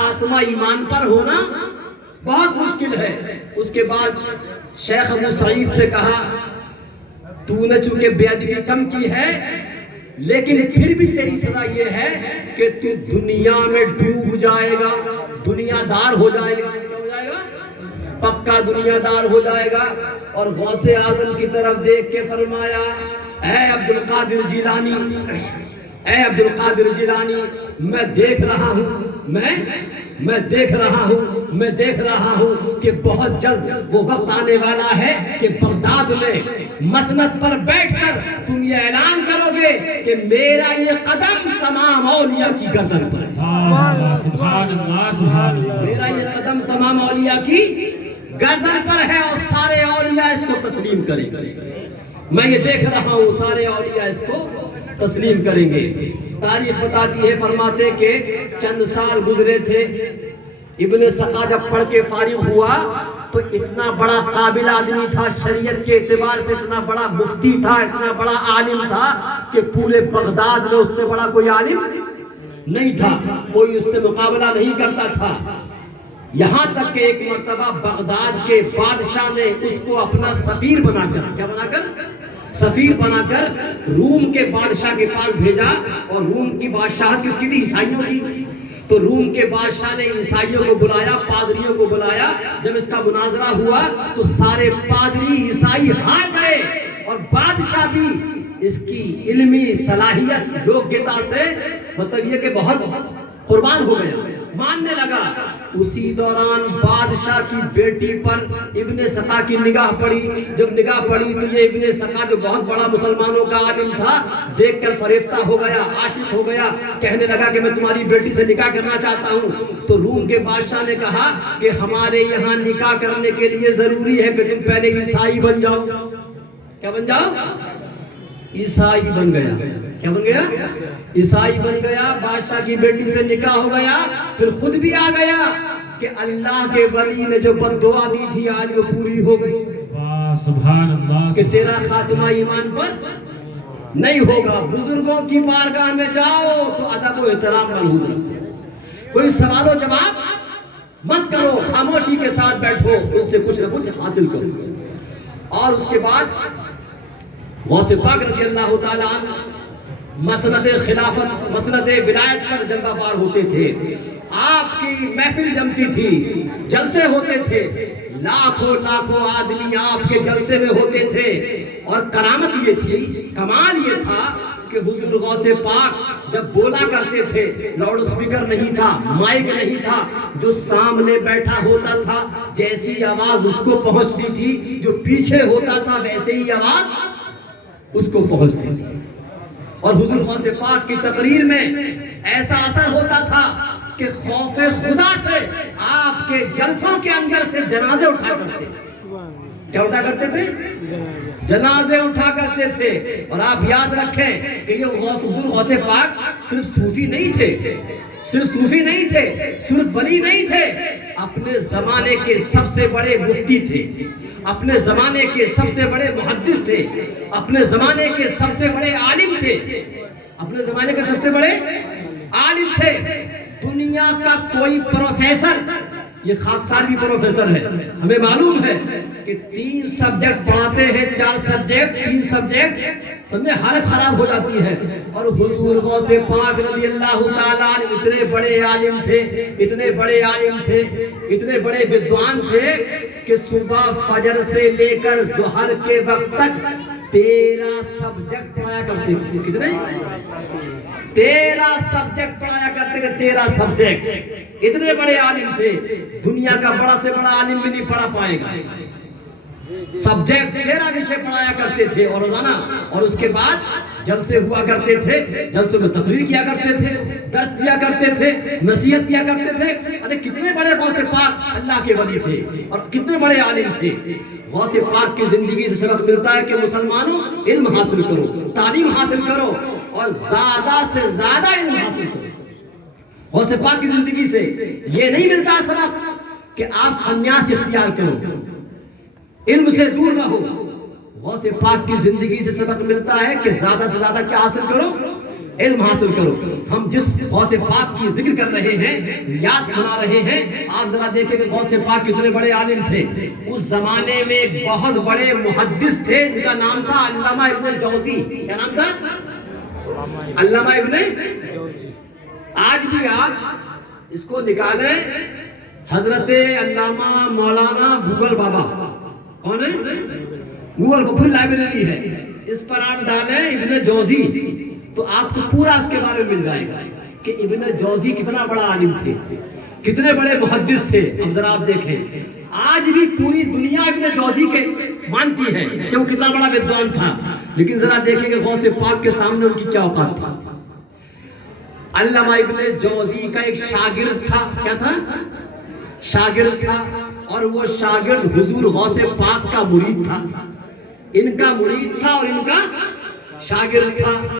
خاتمہ ایمان پر ہونا بہت مشکل ہے۔ اس کے بعد شیخ ابو سعید سے کہا تو نے چونکہ بے ادبی کم کی ہے لیکن پھر بھی تیری سزا یہ ہے کہ تو دنیا میں ڈوب جائے گا، دنیا دار ہو جائے گا۔ کیا ہو جائے گا؟ پکا دنیا دار ہو جائے گا۔ اور غوث اعظم کی طرف دیکھ کے فرمایا اے عبد القادر جیلانی، اے عبد القادر جیلانی، میں دیکھ رہا ہوں میں دیکھ رہا ہوں کہ بہت جلد وہ وقت آنے والا ہے کہ بغداد میں مسند پر بیٹھ کر تم یہ اعلان کرو گے کہ میرا یہ قدم تمام اولیاء کی گردن پر ہے۔ سبحان اللہ سبحان اللہ۔ میرا یہ قدم تمام اولیاء کی گردن پر ہے اور سارے اولیاء اس کو تسلیم کریں گے۔ میں یہ دیکھ رہا ہوں سارے اولیاء اس کو تسلیم کریں گے۔ تاریخ بتاتی ہے، فرماتے کہ چند سال گزرے تھے، ابن سقا جب پڑھ کے فارغ ہوا تو اتنا بڑا قابل آدمی تھا، شریعت کے اعتبار سے اتنا بڑا مفتی تھا، اتنا بڑا عالم تھا کہ پورے بغداد میں اس سے بڑا کوئی عالم نہیں تھا، کوئی اس سے مقابلہ نہیں کرتا تھا۔ یہاں تک کہ ایک مرتبہ بغداد کے بادشاہ نے اس کو اپنا سفیر بنا کر، کیا بنا کر؟ سفیر بنا کر روم کے بادشاہ کے پاس بھیجا۔ اور روم کی بادشاہت کس کی تھی؟ عیسائیوں کی۔ تو روم کے بادشاہ نے عیسائیوں کو بلایا، پادریوں کو بلایا۔ جب اس کا مناظرہ ہوا تو سارے پادری عیسائی ہار گئے اور بادشاہ بھی اس کی علمی صلاحیت یوگیتا سے مطلب یہ کہ بہت قربان ہو گیا، ماننے لگا۔ اسی دوران بادشاہ کی بیٹی پر ابن سقا کی نگاہ پڑی۔ جب نگاہ پڑی تو یہ ابن سقا جو بہت بڑا مسلمانوں کا عالم تھا دیکھ کر فریفتہ ہو گیا، عاشق ہو گیا، کہنے لگا کہ میں تمہاری بیٹی سے نکاح کرنا چاہتا ہوں۔ تو روم کے بادشاہ نے کہا کہ ہمارے یہاں نکاح کرنے کے لیے ضروری ہے کہ تم پہلے عیسائی بن جاؤ۔ کیا بن جاؤ؟ عیسائی بن گیا۔ کیا بن گیا؟ عیسائی بن گیا۔ بادشاہ کی بیٹی سے نکاح ہو گیا، پھر خود بھی آ گیا کہ اللہ کے ولی نے جو بد دعا دی تھی آج وہ پوری ہو گئی سبحان اللہ کہ تیرا خاتمہ ایمان پر نہیں ہوگا۔ بزرگوں کی بارگاہ میں جاؤ تو ادب و احترام ملحوظ رکھو، کوئی سوال و جواب مت کرو، خاموشی کے ساتھ بیٹھو، ان سے کچھ نہ کچھ حاصل کرو۔ اور اس کے بعد غوث پاک رضی اللہ تعالیٰ عنہ مسند خلافت، مسند ولایت پر جلوہ بار ہوتے تھے۔ آپ کی محفل جمتی تھی، جلسے ہوتے تھے، لاکھوں لاکھوں آدمی آپ کے جلسے میں ہوتے تھے۔ اور کرامت یہ تھی، کمال یہ تھا کہ حضور غوث پاک جب بولا کرتے تھے، لاؤڈ سپیکر نہیں تھا، مائک نہیں تھا، جو سامنے بیٹھا ہوتا تھا جیسی آواز اس کو پہنچتی تھی، جو پیچھے ہوتا تھا ویسے ہی آواز اس کو پہنچتی تھی۔ اور حضور غوث پاک کی تقریر میں ایسا اثر ہوتا تھا کہ خوف خدا سے آپ کے جلسوں کے اندر سے جنازے اٹھا کرتے تھے۔ کیا اٹھا کرتے تھے؟ جنازے اٹھا کرتے تھے۔ اور آپ یاد رکھیں کہ یہ حضور غوث پاک صرف صوفی نہیں تھے، صرف ولی نہیں تھے، اپنے زمانے کے سب سے بڑے مفتی تھے، اپنے زمانے کے سب سے بڑے محدث تھے، اپنے زمانے کے سب سے بڑے عالم تھے، اپنے زمانے کے سب سے بڑے عالم تھے۔ دنیا کا کوئی پروفیسر، یہ خاکسار بھی پروفیسر ہے، ہمیں معلوم ہے کہ 3 سبجیکٹ پڑھاتے ہیں، 4 سبجیکٹ، 3 سبجیکٹ، سمجھے حالت خراب ہو جاتی ہے۔ اور حضور غوث پاک رضی اللہ تعالیٰ عنہ اتنے بڑے عالم تھے، اتنے بڑے عالم تھے، اتنے بڑے ودوان تھے کہ صبح فجر سے لے کر ظہر کے وقت تک 13 سبجیکٹ پڑھایا کرتے تھے۔ کتنے؟ 13 سبجیکٹ پڑھایا کرتے تھے، 13 سبجیکٹ۔ اتنے بڑے عالم تھے، دنیا کا بڑا سے بڑا عالم بھی نہیں پڑھا پائے گا۔ سبجیکٹ 13 وشے پڑھایا کرتے تھے اور روزانہ۔ اور اس کے بعد جلسے ہوا کرتے تھے، جلسوں میں تقریر کیا کرتے تھے، درس دیا کرتے تھے، نصیحت کیا کرتے تھے۔ ارے کتنے بڑے غوث پاک اللہ کے ولی تھے اور کتنے بڑے عالم تھے۔ غوث پاک کی زندگی سے سبق ملتا ہے کہ مسلمانوں علم حاصل کرو، تعلیم حاصل کرو اور زیادہ سے زیادہ علم حاصل کرو۔ غوث پاک کی زندگی سے یہ نہیں ملتا سبق کہ آپ سنیاس اختیار کرو، علم سے دور رہو۔ غوث پاک کی زندگی سے سبق ملتا ہے کہ زیادہ سے زیادہ کیا حاصل کرو؟ علم حاصل کرو. ہم جس غوث پاک کی ذکر کر رہے ہیں, یاد منا رہے ہیں, آپ ذرا دیکھیں کہ غوث پاک کتنے بڑے عالم تھے. اس زمانے میں ایک بہت بڑے محدث تھے, ان کا نام تھا علامہ ابن جوزی. کیا نام تھا؟ علامہ ابن جوزی. آج بھی آپ اس کو نکالیں, حضرت علامہ مولانا گوگل بابا, کون ہے؟ گوگل کو پوری لائبریری ہے, اس پر آپ ڈالیں ابن جوزی تو آپ کو پورا اس کے بارے میں مل جائے گا کہ ابن جوزی کتنا بڑا عالم تھے, کتنے بڑے محدث تھے. اب ذرا آپ دیکھیں, آج بھی پوری دنیا ابن جوزی کے مانتی ہے کہ وہ کتنا بڑا ودوان تھا, لیکن ذرا دیکھیں کہ غوث پاک کے سامنے ان کی کیا اوقات تھی. علامہ ابن جوزی کا ایک شاگرد تھا. کیا تھا؟ شاگرد تھا, اور وہ شاگرد حضور غوث پاک کا مرید تھا. ان کا مرید تھا اور ان کا شاگرد تھا.